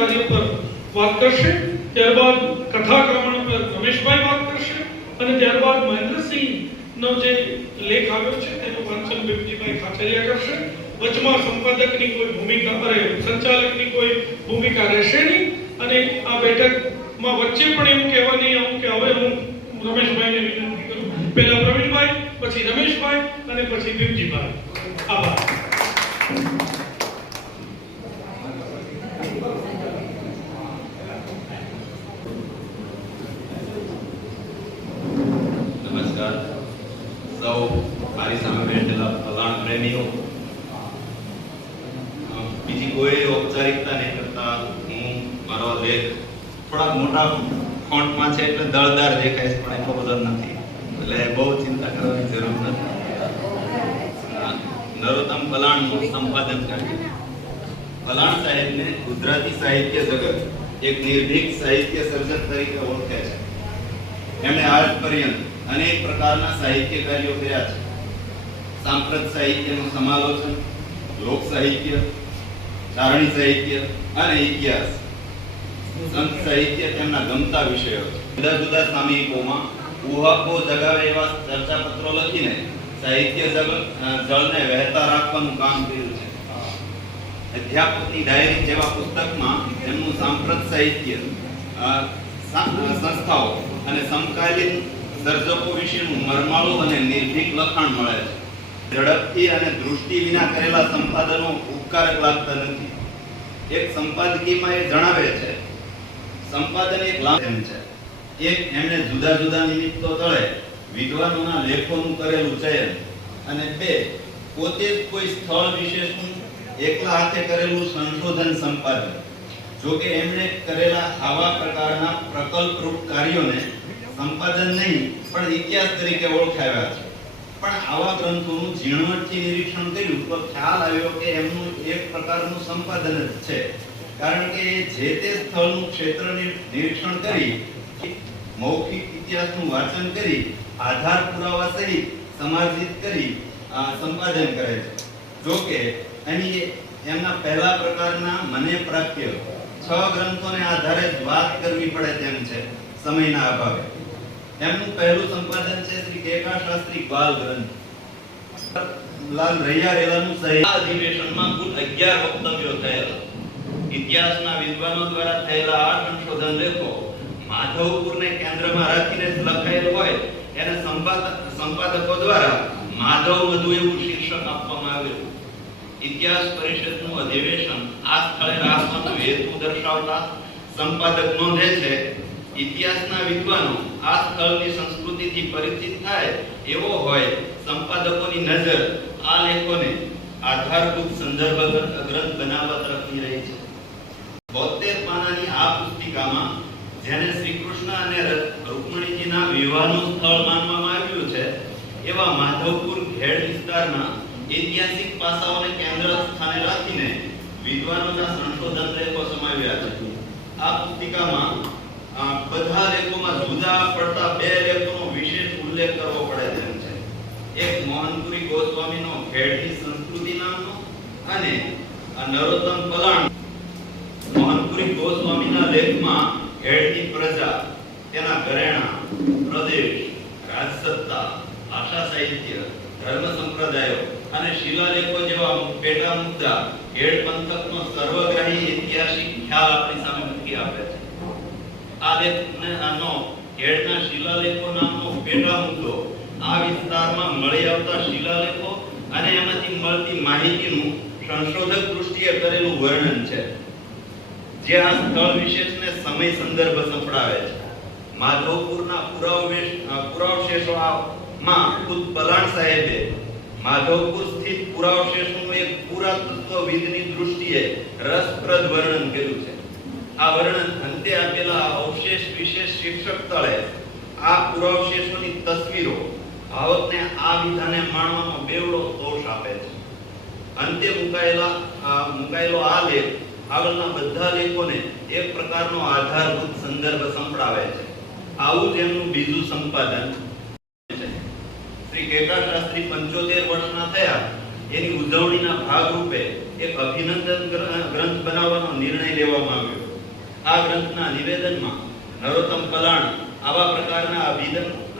કાર્ય પર વાત કરશે, ત્યારબાદ કથા ક્રમણ પર રમેશભાઈ વાત કરશે અને ત્યારબાદ મહેન્દ્રસિંહનો જે લેખ આવ્યો છે તેનું વાંચન બિરજીભાઈ ખાચરિયા કરશે. વચમાં સંપાદકની કોઈ ભૂમિકા સંચાલકની કોઈ ભૂમિકા રહેશે નહીં અને આ બેઠકમાં વચ્ચે પણ એવું કહેવા નહીં આવું કે હવે હું રમેશભાઈને વિનંતી કરું, પહેલા પ્રવીણભાઈ, પછી રમેશભાઈ અને પછી બિરજીભાઈ. આભાર. નમસ્કાર સૌ મારી સામે બેઠેલા ફલાણ પ્રેમીઓ. બીજી કોઈ ઔપચારિકતા નહીં કરતા હું મારો લેખ થોડા મોટા ફોન્ટમાં છે એટલે દળદાર દેખાય છે, પણ એટલો બધો નથી, એટલે બહુ ચિંતા કરવાની જરૂર નથી. નરોત્તમ ફલાણનું સંપાદન કર્યું. ફલાણ સાહેબને ગુજરાતી સાહિત્ય જગત એક નિર્ભીક સાહિત્ય સર્જક તરીકે ઓળખે છે. એમણે આજ પર્યંત અનેક પ્રકારના સાહિત્ય કાર્યો કર્યા છે. સાંપ્રત સાહિત્યનું સમાલોચન, લોક સાહિત્ય, ચારણી સાહિત્ય અને ઇતિહાસ. સંત સાહિત્ય તેમના ગમતા વિષયો છે. જુદા જુદા સામયિકોમાં ઉહાપો જગાવે એવા ચર્ચાપત્રો લખીને સાહિત્ય જળને વહેતા રાખવાનું કામ કર્યું છે. અધ્યાપકની ડાયરી જેવા પુસ્તકમાં તેમનું સાંપ્રત સાહિત્ય, સંસ્થાઓ અને સમકાલીન સર્જકો વિશેનું મરમાળું અને નિર્ભીક લખાણ મળે છે. ઝડપથી અને દૃષ્ટિ વિના કરેલા સંપાદનો ઉપકારક લાગતા નથી. એક સંપાદકીમાં એ જણાવે છે, સંપાદન એક લાંબ છે. એક, એમણે જુદા જુદા નિમિત્તો તળે વિદ્વાનોના લેખોનું કરેલું ચયન, અને બે, પોતે જ કોઈ સ્થળ વિશેષનું એકલા હાથે કરેલું સંશોધન સંપાદન. જો કે એમણે કરેલા આવા પ્રકારના પ્રકલ્પરૂપ કાર્યોને સંપાદન નહીં પણ ઇતિહાસ તરીકે ઓળખાવ્યા છે. પણ આવા ગ્રંથોનું ઝીણવટથી નિરીક્ષણ કર્યું તો ખ્યાલ આવ્યો કે એમનું એક પ્રકારનું સંપાદન જ છે. કારણ કે જે તે સ્થળનું ક્ષેત્રનું નિરીક્ષણ કરી, મૌખિક ઇતિહાસનું વાંચન કરી, આધાર પુરાવા સહિત સમાર્જિત કરી સંપાદન કરે છે. જો કે અહીં એમના પહેલા પ્રકારના મને પ્રાપ્ય 6 ગ્રંથોને આધારે જ વાત કરવી પડે તેમ છે સમયના અભાવે. એમનું પહેલું સંપાદન છે શ્રી કેકા શાસ્ત્રી બાલ ગ્રંથ. લાલ રૈયારેલાનું સાહિત્ય અધિવેશનમાં કુલ 11 વક્તવ્યો થયેલા. ઇતિહાસના વિદ્વાનો દ્વારા થયેલા આ સંશોધન લેખો માધવપુરને કેન્દ્રમાં રાખીને લખાયેલ હોય એને સંપાદકો દ્વારા માધવ વધુ એવું શીર્ષક આપવામાં આવ્યું. ઇતિહાસ પરિષદનું અધિવેશન આ સ્થળે રાખવાનો હેતુ દર્શાવતા સંપાદક નોંધે છે, ઇતિહાસના વિદ્વાનો આ સ્થળની સંસ્કૃતિથી પરિચિત થાય એવો હોય સંપાદકોની નજર આ લેખોને આધારભૂત સંદર્ભ ગ્રંથ બનાવવા તરફની રહી છે. 72 પાનાની આ પુસ્તિકામાં જેને શ્રી કૃષ્ણ અને રૂકમણીજીના વિવાહનું સ્થળ માનવામાં આવ્યું છે એવા માધવપુર ઘેડ વિસ્તારના ઐતિહાસિક પાસાઓને કેન્દ્ર સ્થાને રાખીને વિદ્વાનોના સંશોધન લેખો સમાવ્યા છે. આ પુસ્તિકામાં બધા લેખોમાં જુદા પડતા 2 લેખોનો વિશેષ ઉલ્લેખ કરવો પડે તેમ છે. એક મોહનપુરી ગોસ્વામીનો ઘેડની સંસ્કૃતિ નામનો અને નરોત્તમ ફલાણ. મોહનપુરી ગોસ્વામીના લેખમાં ઘેડની પ્રજા, તેના ઘરેણા, પ્રદેશ, રાજસત્તા, ભાષા સાહિત્ય, ધર્મ સંપ્રદાયો અને શિલાલેખો જેવા પેટા મુદ્દા ઘેડ પંથકનો સર્વગ્રાહી ઐતિહાસિક ખ્યાલ આપણી સામે મૂકી આપે છે. આ લેખનો ઘેડના શિલાલેખો નામનો પેટા મુદ્દો આ વિસ્તારમાં મળી આવતા શિલાલેખો અને એમાંથી મળતી માહિતીનું સંશોધક દૃષ્ટિએ કરેલું વર્ણન છે, જે આ સ્થળ વિશેષને સમય સંદર્ભ સંપડાવે છે. માધવપુરના પુરાવશેષોમાં ખુદ પલાણ સાહેબે માધવપુર સ્થિત પુરાવશેષોનું એક પુરાતત્વવિદની દૃષ્ટિએ રસપ્રદ વર્ણન કર્યું છે. આ વર્ણન અંતે આપેલા અવશેષ વિશેષ શીર્ષક તળે આ પુરાવશેષોની તસવીરો ભાવકને આ વિધાને માણવાનો બેવડો દોષ આપે છે. અંતે મુકાયેલો આ લેખ આગળના બધા લેખોને એક પ્રકારનો આધારભૂત સંદર્ભ સંપડાવે છે. આવું જ એમનું બીજું સંપાદન છે. શ્રી કેકા શાસ્ત્રી 75 વર્ષના થયા એની ઉજવણીના ભાગરૂપે એક અભિનંદન ગ્રંથ બનાવવાનો નિર્ણય લેવામાં આવ્યો. આ ગ્રંથના નિવેદનમાં નરોત્તમ પલાણ આવા પ્રકારના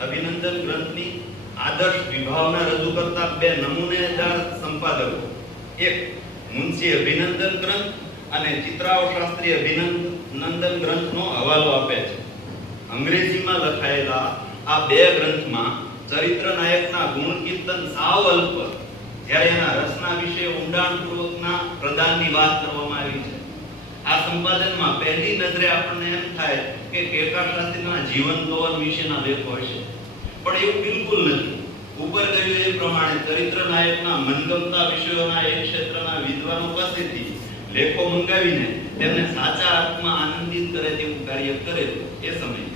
અભિનંદન ગ્રંથની આદર્શ વિભાવના રજૂ કરતા બે નમૂનેદાર સંપાદકો, એક મુનશી અભિનંદન ગ્રંથ અને ચિત્રાવ શાસ્ત્રી અભિનંદન ગ્રંથનો હવાલો આપે છે. અંગ્રેજીમાં લખાયેલા આ બે ગ્રંથમાં ચરિત્ર નાયકના ગુણ કીર્તન સાવ અલ્પ, જ્યારે એના રસના વિશે ઊંડાણપૂર્વકના પ્રદાનની વાત કરવામાં આવી છે. આ સંપાદનમાં પહેલી નજરે આપણને એમ થાય કે કેકા શાસ્ત્રીના જીવન કવન વિશેના લેખો હશે, પણ એવું બિલકુલ નથી. ઉપર કહ્યું એ પ્રમાણે ચરિત્ર નાયકના મનગમતા વિષયોના એક ક્ષેત્રના વિદ્વાનો પાસેથી લેખો મંગાવીને તેમને સાચા અર્થમાં આનંદિત કરે તેવું કાર્ય કરેલું એ સમયે.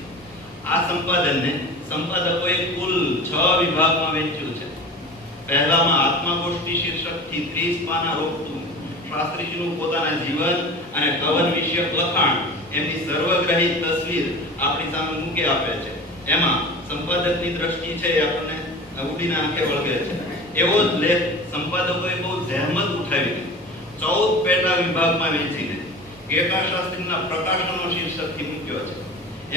આ સંપાદનને સંપાદકોએ કુલ 6 વિભાગમાં વહેંચ્યું છે. પહેલામાં આત્મગોષ્ઠી શીર્ષકથી 30 પાના રોકતું શાસ્ત્રીજીનું પોતાના જીવન અને કવન વિષયક લખાણ, એમની સર્વગ્રાહી તસવીર આપણી સામે મૂકી આપે છે. એમાં સંપાદકની દ્રષ્ટિ છે એ આપણને ઉડીને આંખે વળગે છે. એવો જ લેખ સંપાદકોએ બહુ જહેમત ઉઠાવીને 14 પેટા વિભાગમાં વહેંચીને કેકા શાસ્ત્રીના પ્રકાશનો શીર્ષકથી મૂક્યો છે.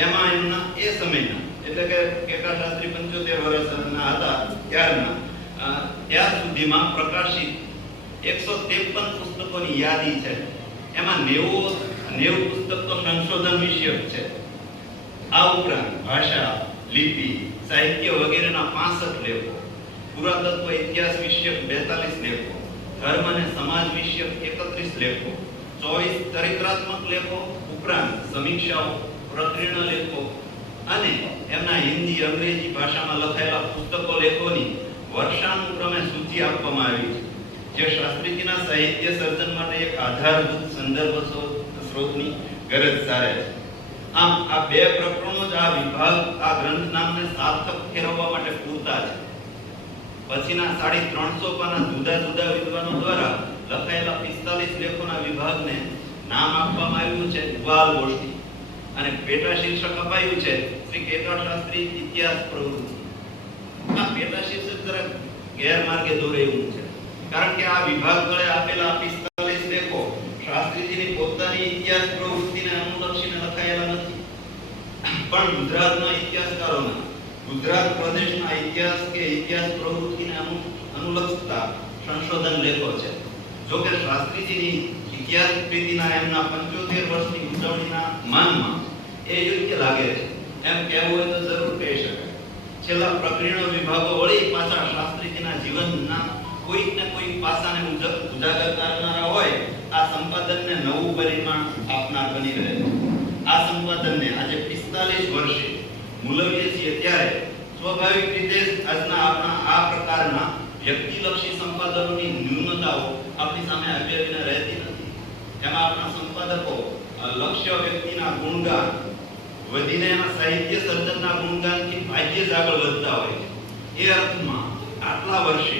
એમાં એમના એ સમયના, એટલે કે કેકા શાસ્ત્રી 75 વર્ષના હતા ત્યાર સુધીમાં પ્રકાશિત 153 પુસ્તકોની યાદી છે. એમાં 90 પુસ્તક તો સંશોધન વિષયક છે. આ ઉપરાંત ભાષા, લિપિ, સાહિત્ય વગેરેના 65 લેખો, પુરાતત્વ ઇતિહાસ વિષયક 42 લેખો, ધર્મ અને સમાજ વિષયક 31 લેખો, 24 ચરિત્રાત્મક લેખો ઉપરાંત સમીક્ષાઓ, પ્રકરણ લેખો અને એમના હિન્દી, અંગ્રેજી ભાષામાં લખાયેલા પુસ્તકો લેખોની વર્ષાનુક્રમે સૂચિ આપવામાં આવી છે, જે શાસ્ત્રીજીના સાહિત્ય સર્જન માટે એક આધારભૂત સંદર્ભ સ્ત્રોતની ગરજ સારે છે. આમ આ બે પ્રકરણો જ આ વિભાગ, આ ગ્રંથ નામને સાર્થક ઠેરવવા માટે પૂરતા છે. પછીના 350 પાના જુદા જુદા વિદ્વાનો દ્વારા લખાયેલા 45 લેખોના વિભાગને નામ આપવામાં આવ્યું છે ઉપાલ ગોષ્ઠી, અને પેટા શીર્ષક અપાયું છે શ્રી કેકા શાસ્ત્રી ઇતિહાસ પ્રવૃત્તિ. આ પેટા શીર્ષક જરા ગેરમાર્ગે દોરે એવું છે, કારણ કે આ વિભાગ તળે આપેલા 45 લેખો શાસ્ત્રીજીની પોતાની ઇતિહાસ પ્રવૃત્તિને અનુલક્ષીને લખાયેલા નથી, પણ ગુજરાતના ઇતિહાસકારોના ગુજરાત પ્રદેશના ઇતિહાસ કે ઇતિહાસ પ્રવૃત્તિને અનુલક્ષતા સંશોધન લેખો છે. જો કે શાસ્ત્રીજીની ઇતિહાસ પ્રીતિના એમના 75 વર્ષની ઉજવણીના માનમાં એ યોગ્ય લાગે છે એમ કહેવું હોય તો જરૂર કહી શકાય. છેલ્લા પ્રકરણ વિભાગો વળી પાછા શાસ્ત્રીજીના જીવનના કોઈક ને કોઈક પાસાને ઉજાગર કરનારા હોય આ સંપાદનને નવું પરિમાણ આપનાર બની રહે છે. આ સંપાદનને આજે 45 વર્ષે મૂલવીએ છીએ ત્યારે સ્વાભાવિક રીતે આજના આપણા આ પ્રકારના વ્યક્તિલક્ષી સંપાદનોની ન્યૂનતાઓ આપણી સામે આવ્યા રહેતી નથી. એમાં આપણા સંપાદકો લક્ષ્ય વ્યક્તિના ગુણગાન વધીને એના સાહિત્ય સર્જનના ગુણગાનથી ભાગ્યે જ આગળ વધતા હોય છે. એ અર્થમાં આટલા વર્ષે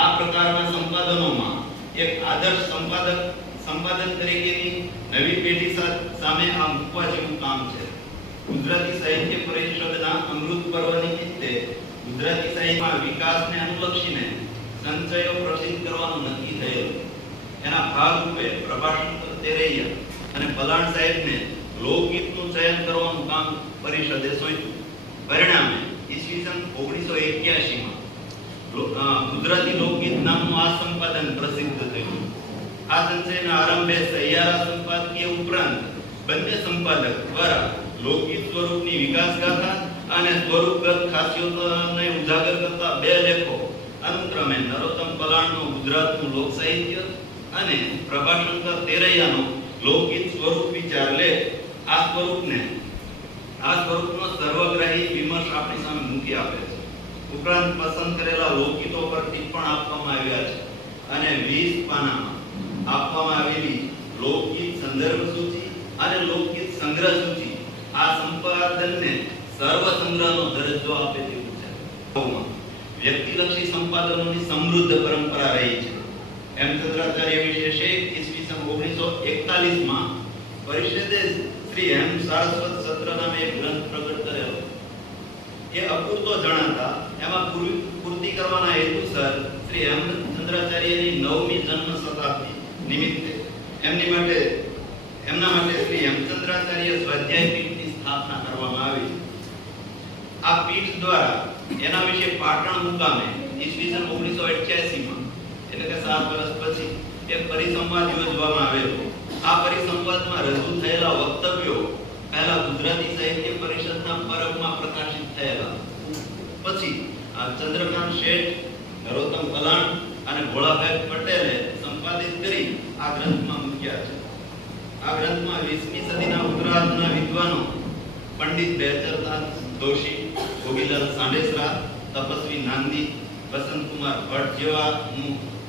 આ પ્રકારના સંપાદનોમાં એક આદર્શ સંપાદન તરીકેની નવી પેઢી સામે આ મૂકવા જેવું કામ છે. ગુજરાતી સાહિત્ય પરિષદના અમૃત પર્વ નિમિત્તે ગુજરાતી સાહિત્યમાં વિકાસને અનુલક્ષીને સંચયો પ્રસિદ્ધ કરવાનું નક્કી થયેલું. એના ભાગરૂપે પ્રભાશંકર તેરૈયા અને પલાણ સાહેબને લોકગીતનું ચયન કરવાનું કામ પરિષદે સોંપ્યું. પરિણામે ઈસવીસન 1981માં ગુજરાતી લોકગીત નામનું આ સંપાદન પ્રસિદ્ધ થયું. આ સંચયના આરંભે સહિયારા સંપાદકીય ઉપરાંત બંને સંપાદક દ્વારા લોકગીત સ્વરૂપની વિકાસ ગાથા અને સ્વરૂપગત ખાસિયતોને ઉજાગર કરતા 2 લેખો અનુક્રમે નરોત્તમ પલાણનું ગુજરાતનું લોક સાહિત્ય અને પ્રભાશંકર તેરૈયાનો લોકગીત સ્વરૂપ વિચાર લેખ આ સ્વરૂપનો સર્વગ્રાહી વિમર્શ આપણી સામે મૂકી આપે છે. ઉપરાંત પસંદ કરેલા લોકગીતો પર ટિપ્પણ આપવામાં આવ્યા છે અને 20 પાનામાં આપવામાં આવેલી લોકગીત સંદર્ભ સૂચિ અને લોકગીત સંગ્રહ સૂચિ આ સંપાદનને સર્વ સંગ્રહનો દરજ્જો આપે તેવું છે. વ્યક્તિલક્ષી સંપાદનોની સમૃદ્ધ પરંપરા રહી છે. હેમચંદ્રાચાર્ય વિશે શેખ ઈસવીસન 1941માં પરિષદે શ્રી હેમ સારસ્વત સત્ર નામે એક ગ્રંથ પ્રગટ કરેલો. એ અપૂરતો જણાતા એમાં પૂર્તિ કરવાના હેતુસર શ્રી હેમચંદ્રાચાર્યની 9મી જન્મ શતાબ્દી નિમિત્તે એમના માટે શ્રી હેમચંદ્ર હેમચંદ્રાચાર્ય સ્વાધ્યાય પીઠની સ્થાપના કરવામાં આવી. આ પીઠ દ્વારા એના વિશે પાટણ મુકામે ઈસવીસન 1988 માં એટલે કે 7 વર્ષ પછી એક પરિસંવાદ યોજવામાં આવેલો. આ પરિસંવાદમાં રજૂ થયેલા વક્તવ્યો પહેલા ગુજરાતી સાહિત્ય પરિષદના પરબમાં પ્રકાશિત થયેલા. પછી ચંદ્રકાંત શેઠ, નરોત્તમ કલાણ અને ભોળાભાઈ પટેલે સંપાદિત કરી આ ગ્રંથમાં મૂક્યા છે. આ ગ્રંથમાં 20મી સદીના ઉત્તરાર્ધના વિદ્વાનો પંડિત બેચરદાસ દોશી, ભોગીલાલ સાંડેસરા, તપસ્વી નાંદી, વસંતકુમાર ભટ્ટ જેવા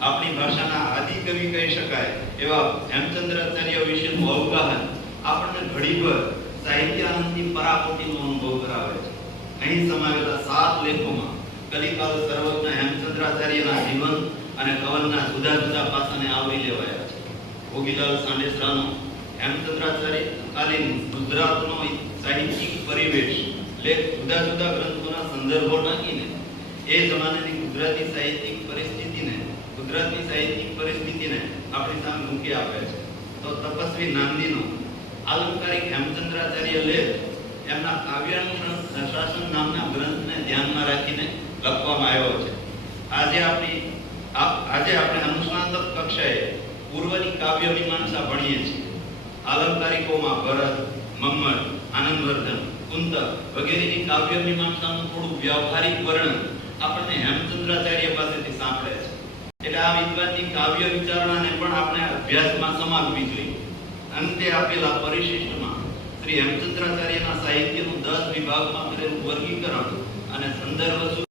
આપણી ભાષાના આદિ કવિ કહી શકાય એવા હેમચંદ્રાચાર્ય વિશેનું અવગાહન આપણને ઘડીભર સાહિત્યાનંદની પરાકોટીનો અનુભવ કરાવે છે. અહીં સમાવેલા 7 લેખોમાં કલિકાલ સર્વજ્ઞ હેમચંદ્રાચાર્યના જીવન અને કવનના જુદા જુદા પાસાને આવરી લેવાયા છે. ભોગીલાલ સાંડેસરાનો હેમચંદ્રાચાર્ય કાલીન ગુજરાતનો સાહિત્યિક પરિવેશ લેખ જુદા જુદા ગ્રંથોના સંદર્ભો નાખીને એ જમાનાની ગુજરાતી સાહિત્યિક પરિસ્થિતિને આપણી સામે મૂકી આપે છે. તો તપસ્વી નાંદીનો આલંકારિક હેમચંદ્રાચાર્ય લેખ એમના કાવ્યાનુશાસન નામના ગ્રંથને ધ્યાનમાં રાખીને લખવામાં આવ્યો છે. આજે આપણે અનુસ્નાતક કક્ષાએ પૂર્વની કાવ્ય મીમાંસા ભણીએ છીએ. આલંકારિકોમાં ભરત, મમ્મટ, આનંદવર્ધન, કુંતક વગેરેની કાવ્ય મીમાંસાનું થોડું વ્યવહારિક વર્ણન આપણને હેમચંદ્રાચાર્ય પાસેથી સાંભળે છે. એટલે આ વિદ્વાનની કાવ્ય વિચારણાને પણ આપણે અભ્યાસમાં સમાવવી જોઈએ. અંતે આપેલા પરિશિષ્ટમાં શ્રી હેમચંદ્રાચાર્યના સાહિત્યનું 10 વિભાગમાં કરેલું વર્ગીકરણ અને સંદર્ભ